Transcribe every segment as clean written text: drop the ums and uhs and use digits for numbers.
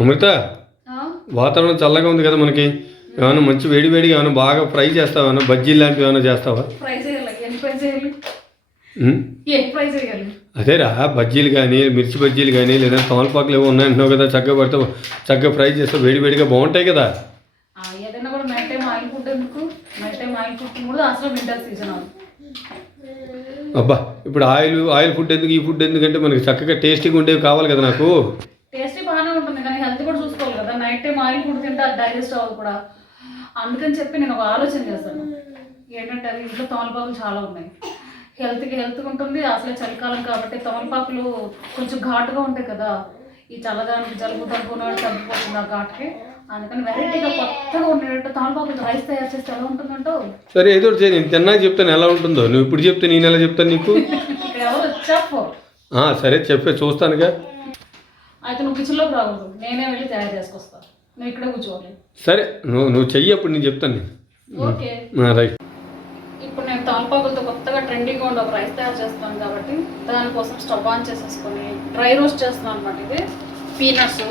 అమృత, వాతావరణం చల్లగా ఉంది కదా మనకి. ఏమైనా మంచి వేడి వేడిగా ఏమైనా బాగా ఫ్రై చేస్తావా? ఏమైనా బజ్జీలు లాంటివి ఏమైనా చేస్తావా? అదేరా, బజ్జీలు కానీ మిర్చి బజ్జీలు కానీ లేదా తమలపాకులు ఏమో ఉన్నాయంటున్నావు కదా, చక్కగా పడితే చక్కగా ఫ్రై చేస్తే వేడి వేడిగా బాగుంటాయి కదా. ఏదైనా కూడా నైట్ టైం ఆయిల్ ఫుడ్ ఎందుకు? నైట్ టైం ఆయిల్ ఫుడ్ కూడా అసలు వింటర్ సీజన్ అబ్బా, ఇప్పుడు ఆయిల్ ఫుడ్ ఎందుకు, ఈ ఫుడ్ ఎందుకంటే మనకి చక్కగా టేస్టీగా ఉండేవి కావాలి కదా నాకు. టేస్టీ బాగానే ఉంటుంది కానీ హెల్త్ కూడా చూసుకోవాలి కదా. నైట్ టైం ఆయిల్ ఫుడ్ తింటే అది డైజెస్ట్ అవ్వాలి కూడా. అందుకని చెప్పి నేను ఒక ఆలోచన చేస్తాను. ఏంటంటే అది ఇంట్లో తమలపాకులు చాలా ఉన్నాయి. హెల్త్గా ఉంటుంది. అసలే చలికాలం కాబట్టి తమలపాకులు కొంచెం ఘాటుగా ఉంటాయి కదా. ఈ చల్లదానికి జలుబు తగ్గుకున్నాడు తగ్గిపోతుంది ఆ ఘాటుకి. అందుకని వెరైటీగా కొత్తగా ఉండేటట్టు తమలపాకులు రైస్ తయారు చేస్తే ఎలా ఉంటుందంటో. సరే, ఏదో చేయి, నేను తిన్నాక చెప్తాను ఎలా ఉంటుందో. నువ్వు ఇప్పుడు చెప్తే నేను ఎలా చెప్తాను నీకు? ఎవరు చెప్పు. సరే చెప్పే, చూస్తానుగా. అయితే నువ్వు కిచెన్లోకి రావద్దు, నేనే వెళ్ళి తయారు చేసుకొస్తాను. నువ్వు ఇక్కడే కూర్చోవాలి. సరే, నువ్వు చెయ్యి, అప్పుడు నేను చెప్తాను. నేను ఓకే రైట్. ఇప్పుడు నేను తమలపాకులతో కొత్తగా ట్రెండింగ్గా ఉండే ఒక రైస్ తయారు చేస్తాను కాబట్టి దానికోసం స్టవ్ ఆన్ చేసేసుకొని డ్రై రోస్ట్ చేస్తున్నాను అనమాట. ఇది పీనట్స్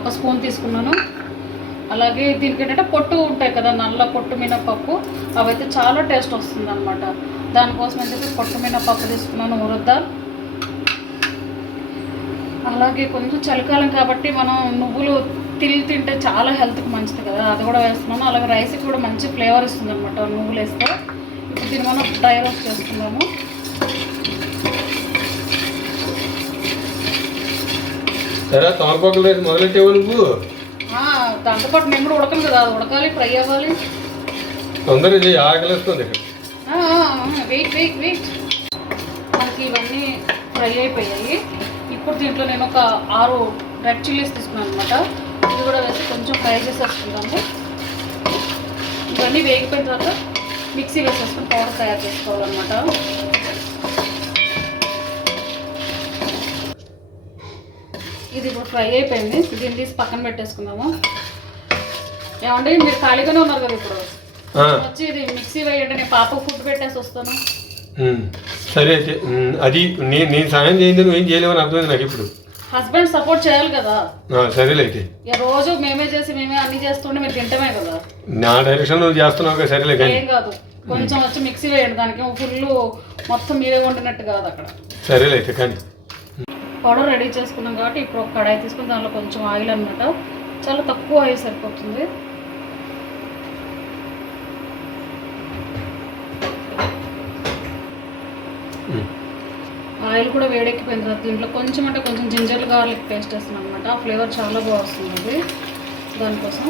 ఒక స్పూన్ తీసుకున్నాను. అలాగే దీనికి ఏంటంటే పొట్టు ఉంటాయి కదా, నల్ల పొట్టు మినపప్పు, అవైతే చాలా టేస్ట్ వస్తుంది అనమాట. దానికోసం అని చెప్పి పొట్టు మినపప్పు తీసుకున్నాను, ఉరద్దాల్. అలాగే కొంచెం చలికాలం కాబట్టి మనం నువ్వులు తింటే చాలా హెల్త్కి మంచిది కదా, అది కూడా వేస్తున్నాను. అలాగే రైస్కి కూడా మంచి ఫ్లేవర్ ఇస్తుంది అనమాట నువ్వులు వేస్తే. ఇప్పుడు దీన్ని మనం డ్రై రోస్ట్ చేసుకున్నాము. సరే, తమలపాకులు రైస్ మొదలెట్టేవా నువ్వు? దాంతోపాటు నేను కూడా ఉడకను కదా, అది ఉడకాలి, ఫ్రై అవ్వాలి. తొందరగా చేయి, ఆకలిస్తుంది. వెయిట్ మనకి ఇవన్నీ ఫ్రై అయిపోయాయి. ఇప్పుడు దీంట్లో నేను ఒక 6 రెడ్ చిల్లీస్ తీసుకున్నాను అనమాట. ఇది కూడా వేసి కొంచెం ఫ్రై చేసేసుకుందాము. ఇవన్నీ వేగిపోయిన తర్వాత మిక్సీ వేసేసుకుని పౌడర్ తయారు చేసుకోవాలన్నమాట. ఇది ఇప్పుడు ఫ్రై అయిపోయింది. దీన్ని తీసి పక్కన పెట్టేసుకుందాము. ఏమంటే మీరు ఖాళీగానే ఉన్నారు కదా, ఇప్పుడు వచ్చి ఇది మిక్సీ వేయండి, నేను పాపకు ఫుడ్ పెట్టేసి వస్తాను. సరే అయితే, అది నేను సాయం చేయింది, నువ్వేం చేయలేవని అర్థమైంది నాకు ఇప్పుడు. హస్బెండ్ సపోర్ట్ చేయాలి కదా. సరేలే అయితే. రోజు మేమే అన్ని చేస్తుంటే మీరు తింటమే కదా. నా డైరెక్షన్ నువ్వు చేస్తున్నావు కదా, సరేలే. ఏం కాదు, కొంచెం వచ్చి మిక్సీ వేయండి. దానికి ఫుల్ మొత్తం మీరే వండినట్టు కాదు అక్కడ. సరేలే అయితే కానీ. పౌడర్ రెడీ చేసుకున్నాం కాబట్టి ఇప్పుడు ఒక కడాయి తీసుకుని దానిలో కొంచెం ఆయిల్ అనమాట. చాలా తక్కువ ఆయిల్ సరిపోతుంది. ఆయిల్ కూడా వేడెక్కిపోయిన తర్వాత దీంట్లో కొంచెం అంటే కొంచెం జింజర్ గార్లిక్ పేస్ట్ వేస్తున్నాం అనమాట. ఆ ఫ్లేవర్ చాలా బాగా వస్తుంది దానికోసం.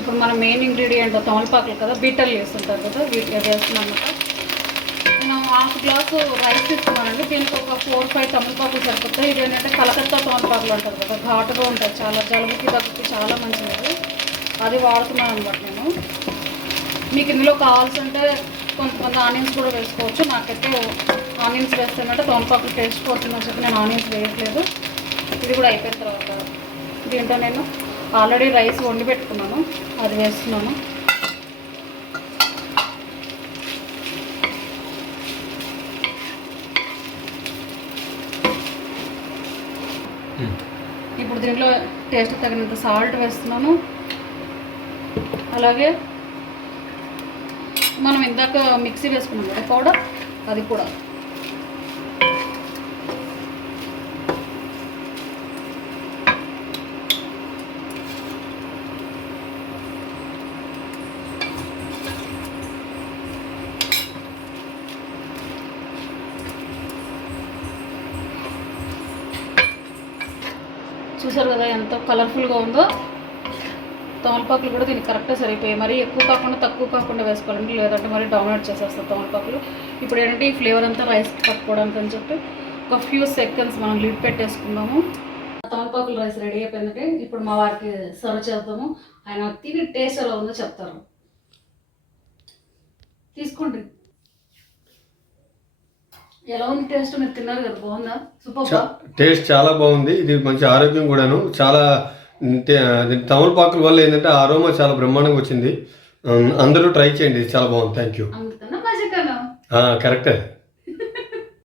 ఇప్పుడు మన మెయిన్ ఇంగ్రీడియంట్ తమలపాకులు కదా, బీటర్లు వేస్తుంటారు కదా, వీటికి వేస్తున్నాం అనమాట. నేను 1/2 గ్లాసు రైస్ తీసుకున్నానండి. దీనికి ఒక 4-5 తమలపాకులు సరిపోతాయి. ఇది ఏంటంటే కలకత్తా తమలపాకులు అంటారు కదా, ఘాటుగా ఉంటాయి, చాలా జలుబుకి దగ్గుకి చాలా మంచిది. అది వాడుతున్నాను అనమాట నేను. మీకు ఇందులో కావాల్సింటే కొంతమంది ఆనియన్స్ కూడా వేసుకోవచ్చు. నాకైతే ఆనియన్స్ వేస్తేనంటే తమలపాకులు టేస్ట్ పోతుందని చెప్పి నేను ఆనియన్స్ వేయట్లేదు. ఇది కూడా అయిపోయిన తర్వాత దీంట్లో నేను ఆల్రెడీ రైస్ వండి పెట్టుకున్నాను, అది వేస్తున్నాను. ఇప్పుడు దీంట్లో టేస్ట్ తగినంత సాల్ట్ వేస్తున్నాను. అలాగే మనం ఇందాక మిక్సీ వేసుకున్నాం కదా పౌడర్, అది కూడా. చూసారు కదా ఎంత కలర్ఫుల్గా ఉందో. తమలపాకులు కూడా దీనికి కరెక్ట్గా సరిపోయాయి. మరీ ఎక్కువ కాకుండా తక్కువ కాకుండా వేసుకోవాలండి, లేదంటే మరీ డామినేట్ చేసేస్తాం తమలపాకులు. ఇప్పుడు ఏంటంటే ఈ ఫ్లేవర్ అంతా రైస్కి పట్టుకోవడానికి అని చెప్పి ఒక ఫ్యూ సెకండ్స్ మనం లిడ్ పెట్టేసుకుందాము. తమలపాకులు రైస్ రెడీ అయిపోయిందంటే ఇప్పుడు మా వారికి సర్వ్ చేద్దాము. ఆయన తిని టేస్ట్ ఎలా ఉందో చెప్తారు. తీసుకోండి. ఎలా ఉంది టేస్ట్? మీరు తిన్నారు కదా, బాగుందా? సూపర్. టేస్ట్ చాలా బాగుంది. ఇది మంచి ఆరోగ్యం కూడాను. చాలా అది తమలపాకుల వల్ల ఏంటంటే అరోమా చాలా బ్రహ్మాండంగా వచ్చింది. అందరూ ట్రై చేయండి, ఇది చాలా బాగుంది. Thank you. అందుకన్నా మజకను కరెక్టే.